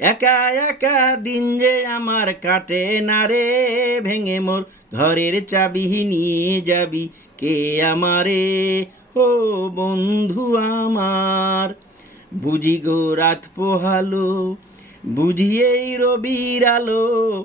একা একা দিন যে আমার কাটে না রে, ভেঙে মোর ঘরের চাবি নিয়ে যাবি কে আমারে? ও বন্ধু আমার, বুঝি গো রাত পোহালো বুঝিয়েই রবির আলো,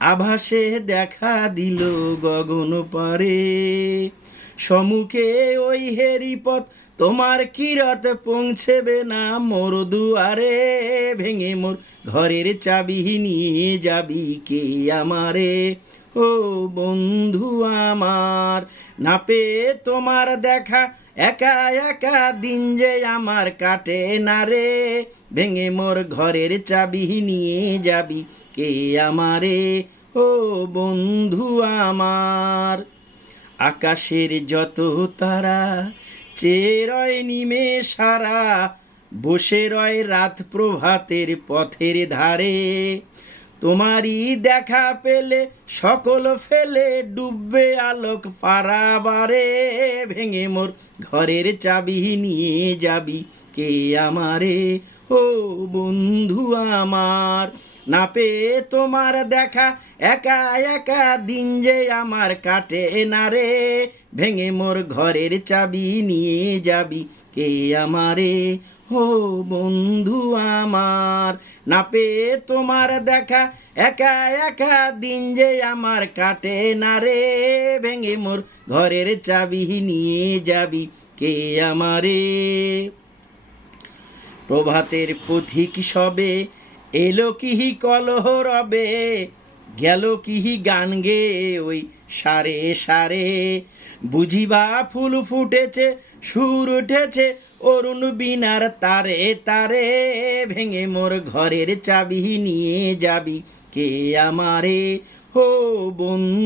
আভাসে দেখা দিল গগন পারে। সমুখে ওই হেরিপথ, তোমার কিরত পৌঁছেবে না মোর দুয়ারে? ভেঙে মোর ঘরের চাবি নিয়ে যাবি কে আমারে? ও বন্ধু আমার, না পেয়ে তোমার দেখা, একা একা দিন যে আমার কাটে না রে? ভেঙে মোর ঘরের চাবি নিয়ে যাবি কে আমারে? ও বন্ধু আমার। আকাশের যত তারা চেয়ে রয় নিমে সারা বসে রয় রাত প্রভাতের পথের ধারে। তোমারই দেখা পেলে সকল ফেলে ডুববে আলোক পারাবারে। ভেঙে মোর ঘরের চাবি নিয়ে যাবি কে আমারে? ও বন্ধু আমার না পেয়ে তোমার দেখা, একা একা দিন যে আমার কাটে না রে। ভেঙে মোর ঘরের চাবি নিয়ে যাবি কে আমারে? ও বন্ধু আমার, না পেয়ে তোমার দেখা, একা একা দিন যে আমার কাটে না রে। ভেঙে মোর ঘরের চাবি নিয়ে যাবি কে আমারে? প্রভাতের পথিক সবে এলো কিহি কলহ রবে গেল কিহি গান গে ওই সারে সারে। বুঝিবা ফুল ফুটেছে, সুর উঠেছে, অরুণ বিনার তারে তারে। ভেঙে মোর ঘরের চাবি নিয়ে যাবি কে আমারে? হো বন্ধু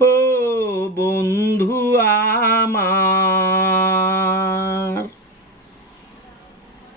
ও বন্ধু আমার।